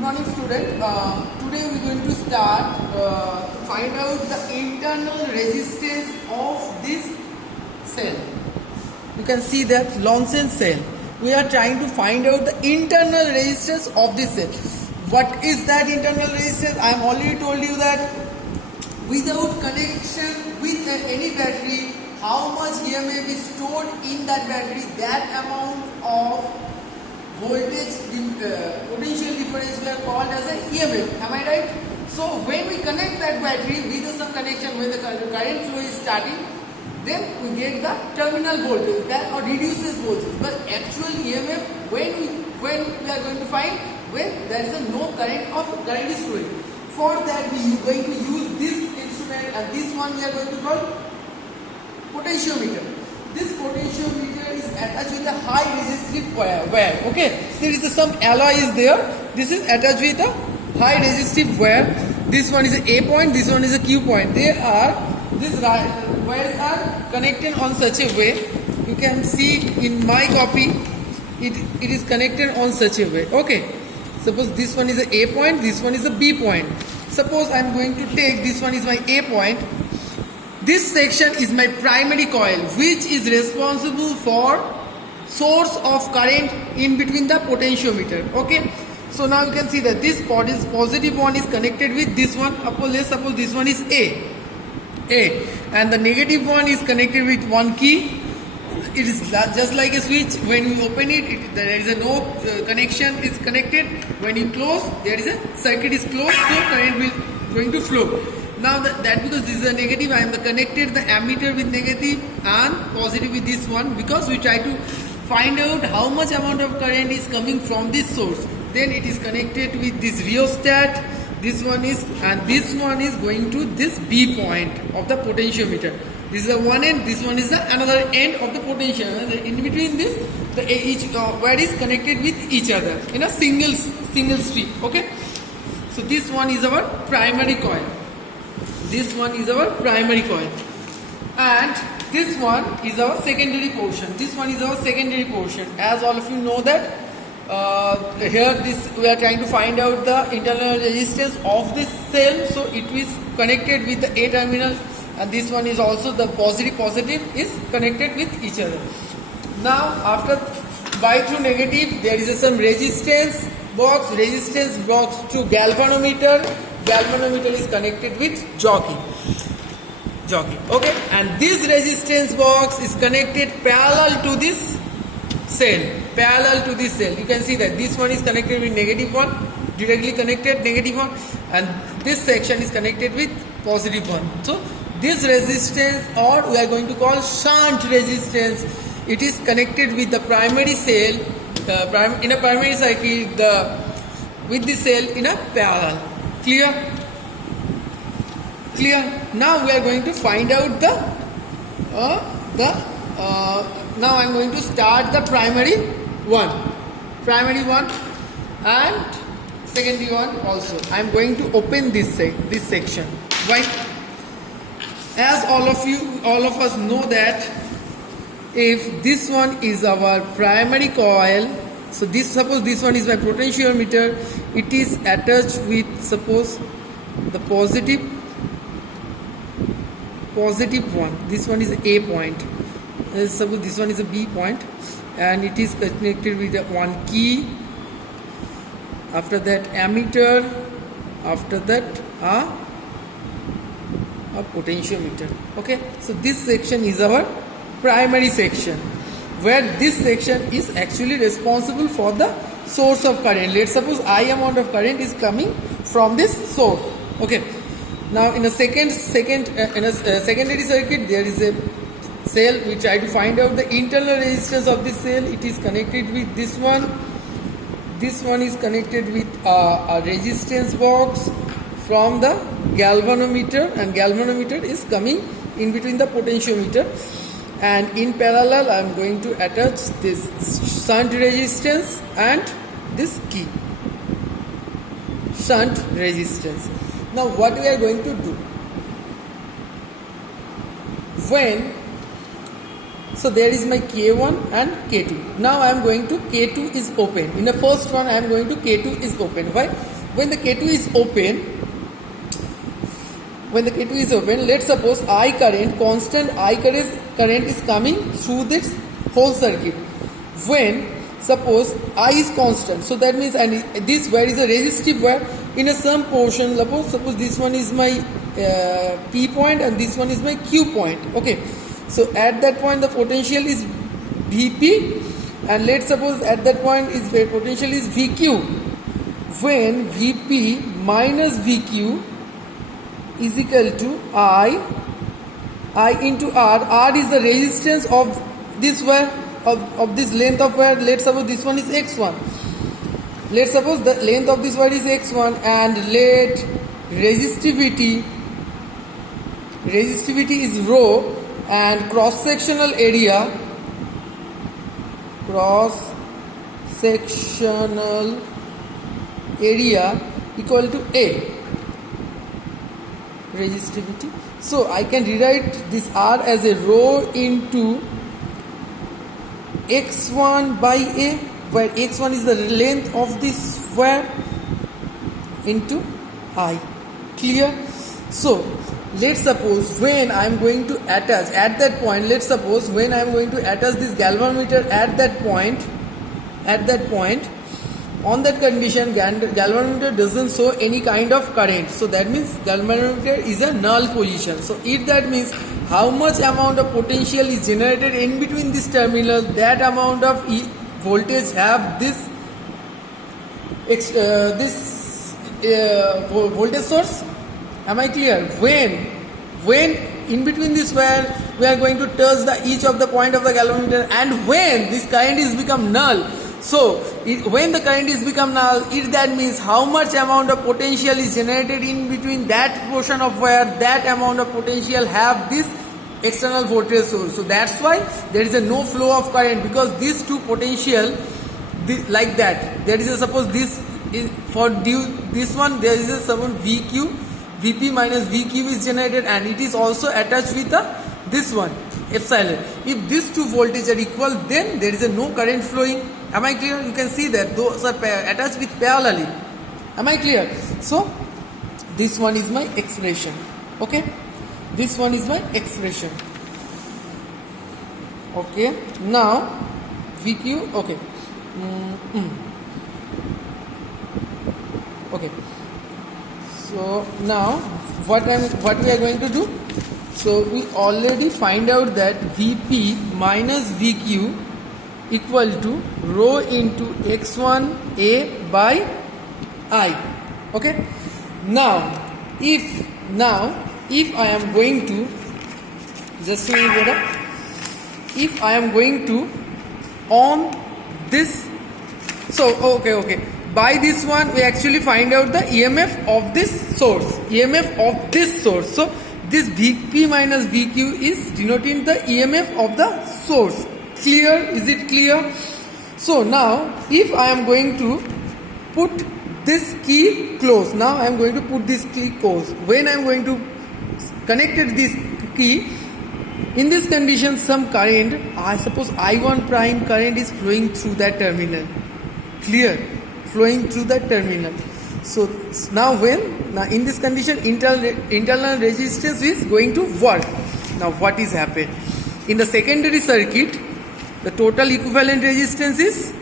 Good morning, student. Today we are going to start find out the internal resistance of this cell. You can see that Lorentz cell. We are trying to find out the internal resistance of this cell. What is that internal resistance? I have already told you that without connection with any battery, how much EMF is stored in that battery, that amount of voltage potential difference we are called as an EMF. Am I right? So when we connect that battery with some connection, when the current flow is starting, then we get the terminal voltage that or reduces voltage. But actual EMF when we are going to find when there is no current is flowing. For that we are going to use this instrument, and this one we are going to call potentiometer. This potentiometer is attached with a high resistive wire. Okay, there is some alloy is there. This is attached with a high resistive wire. This one is a A point. This one is a Q point. These wires are connected on such a way. You can see in my copy, it is connected on such a way. Okay. Suppose this one is a A point. This one is a B point. Suppose I am going to take this one is my A point. This section is my primary coil, which is responsible for source of current in between the potentiometer. Okay, so now you can see that this positive one is connected with this one. Let's suppose this one is A, and the negative one is connected with one key. It is just like a switch. When you open it, there is no connection is connected. When you close, there is a circuit is closed, so current will going to flow. Now that because this is a negative, I am connected the ammeter with negative and positive with this one, because we try to find out how much amount of current is coming from this source. Then it is connected with this rheostat. This one is, and this one is going to this B point of the potentiometer. This is the one end. This one is the another end of the potential. And in between this, each wire is connected with each other in a single strip. Okay. So this one is our primary coil. This one is our primary coil, and this one is our secondary portion. This one is our secondary portion. As all of you know that here we are trying to find out the internal resistance of this cell. So it is connected with the A terminal, and this one is also the positive is connected with each other. Now after by through negative, there is some resistance box to galvanometer. Galvanometer is connected with jockey. Okay, and this resistance box is connected parallel to this cell. You can see that this one is connected with negative one, directly connected negative one, and this section is connected with positive one. So this resistance, or we are going to call shunt resistance, it is connected with the primary cell in a primary circuit with the cell in a parallel. Clear? Now we are going to find out now I am going to start the primary one and secondary one also. I am going to open this section. Why? As all of us know that if this one is our primary coil, so suppose this one is my potentiometer, it is attached with, suppose, the positive one. This one is A point. Suppose this one is a B point, and it is connected with one key. After that ammeter. After that a potentiometer. Okay. So this section is our primary section, where this section is actually responsible for the source of current. Let's suppose I amount of current is coming from this source. Okay. Now in a secondary circuit, there is a cell. We try to find out the internal resistance of this cell. It is connected with this one. This one is connected with a resistance box from the galvanometer, and galvanometer is coming in between the potentiometer. And in parallel, I am going to attach this shunt resistance and this key. Shunt resistance. Now what we are going to do? When So there is my K1 and K2. Now I am going to K2 is open. In the first one I am going to K2 is open. Why? When the K2 is open, let's suppose I current, constant I current is coming through this whole circuit. When suppose I is constant, so that means, and this wire is a resistive wire, in a some portion, suppose this one is my P point and this one is my Q point. Okay, so at that point the potential is Vp, and let's suppose at that point is potential is Vq. When Vp minus Vq is equal to I into R is the resistance of this wire, of this length of wire. Let's suppose this one is x1. Let's suppose the length of this wire is x1, and let resistivity is rho, and cross sectional area equal to A, resistivity. So I can rewrite this R as a rho into x1 by A, where x1 is the length of this wire, into I. Clear? So let's suppose when I am going to attach at that point, let's suppose when I am going to attach this galvanometer at that point, on that condition galvanometer doesn't show any kind of current, so that means galvanometer is a null position. So if that means how much amount of potential is generated in between this terminal, that amount of voltage have this voltage source. Am I clear? When in between this wire we are going to touch each of the point of the galvanometer, and when this current is become null. So when the current is become null, that means how much amount of potential is generated in between that portion of wire, that amount of potential have this external voltage source. So that's why there is a no flow of current, because these two potential like that. There is a, suppose this is for this one, there is a some Vp minus Vq is generated, and it is also attached with this one epsilon. If these two voltages are equal, then there is a no current flowing. Am I clear? You can see that those are attached with parallelly. Am I clear? So this one is my expression. Okay, this one is my expression. Okay, now Vq. Okay. Okay. So now what we are going to do? So we already find out that Vp minus Vq equal to rho into x1A by I. Okay. Now if I am going to just if I am going to on this, so okay, by this one we actually find out the EMF of this source, so this Vp minus Vq is denoting the EMF of the source. Clear? Is it clear? So now if I am going to put this key close, now I am going to put this key close. When I am going to connect this key, in this condition some current, I suppose I1 prime current is flowing through that terminal. Clear? Flowing through that terminal. So now in this condition internal resistance is going to work. Now what is happened? In the secondary circuit, the total equivalent resistance is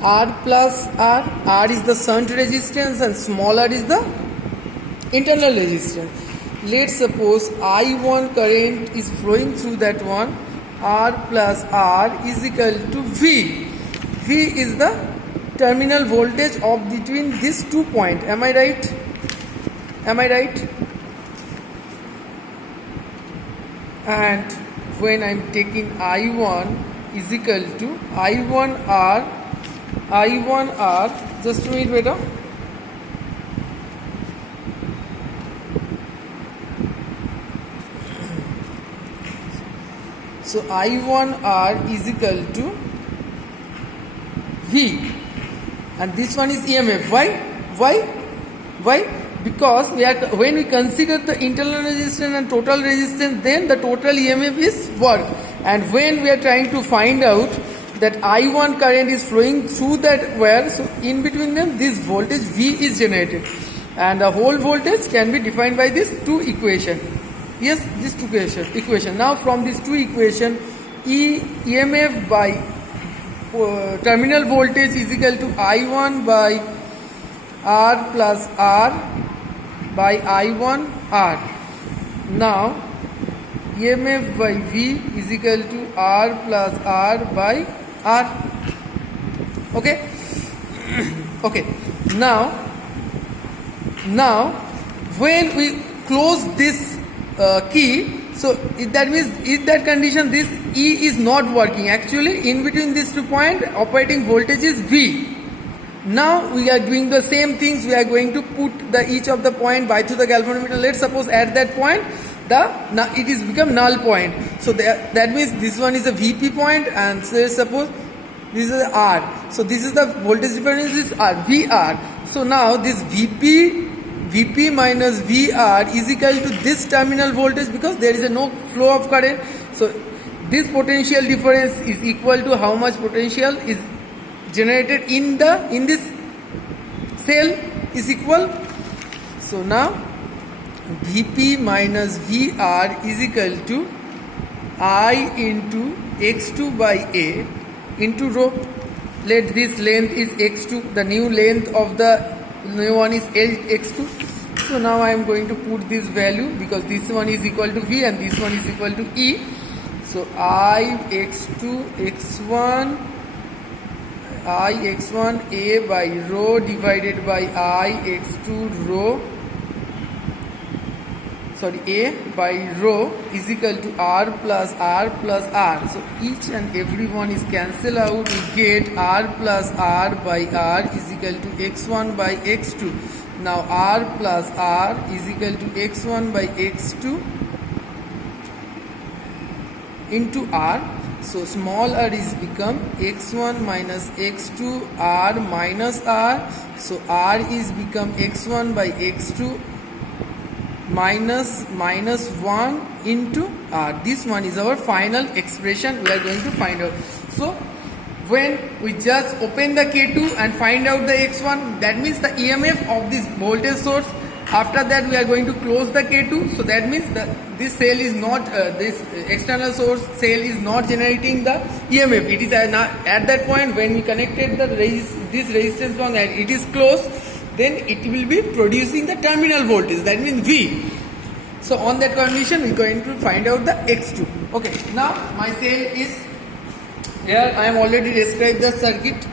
R plus R. R is the shunt resistance and small r is the internal resistance. Let's suppose I1 current is flowing through that one. R plus R is equal to V. V is the terminal voltage of between these 2 points. Am I right? And when I am taking I1 is equal to I1R, just a minute, beta. So I1R is equal to V, and this one is EMF. Why? because when we consider the internal resistance and total resistance, then the total EMF is work. And when we are trying to find out that I1 current is flowing through that wire, so in between them this voltage V is generated, and the whole voltage can be defined by these two equation. Yes, these two equation. Now from these two equation, EMF by terminal voltage is equal to I1 by R plus R by I1 R. Now EMF by V is equal to R plus R by R. Okay. Okay. Now when we close this key, so that means in that condition this E is not working. Actually, in between these 2 points, operating voltage is V. Now we are doing the same things. We are going to put each of the point by to the galvanometer. Let's suppose at that point it is become null point. So that means this one is a VP point, and so suppose this is R. So this is the voltage difference is R, VR. So now this VP minus VR is equal to this terminal voltage, because there is no flow of current. So this potential difference is equal to how much potential is generated in this cell is equal. So now Vp minus Vr is equal to I into x2 by A into rho. Let this length is x2, the new length of the new one is x2. So now I am going to put this value, because this one is equal to V and this one is equal to E. So I x2 x1 A by rho divided by I x2 rho, sorry, A by rho is equal to R plus R plus R. So each and every one is cancelled out. We get R plus R by R is equal to x1 by x2. Now R plus R is equal to x1 by x2 into R. So small r is become x1 minus x2 R minus R. So R is become x1 by x2 minus 1 into R. This one is our final expression we are going to find out. So when we just open the K2 and find out the x1, that means the EMF of this voltage source. After that we are going to close the K2. So that means that this cell is not, this external source cell is not generating the EMF. It is at that point when we connected this resistance one and it is closed, then it will be producing the terminal voltage, that means V. So on that condition we are going to find out the x2. Okay, now my cell is here. I am already described the circuit.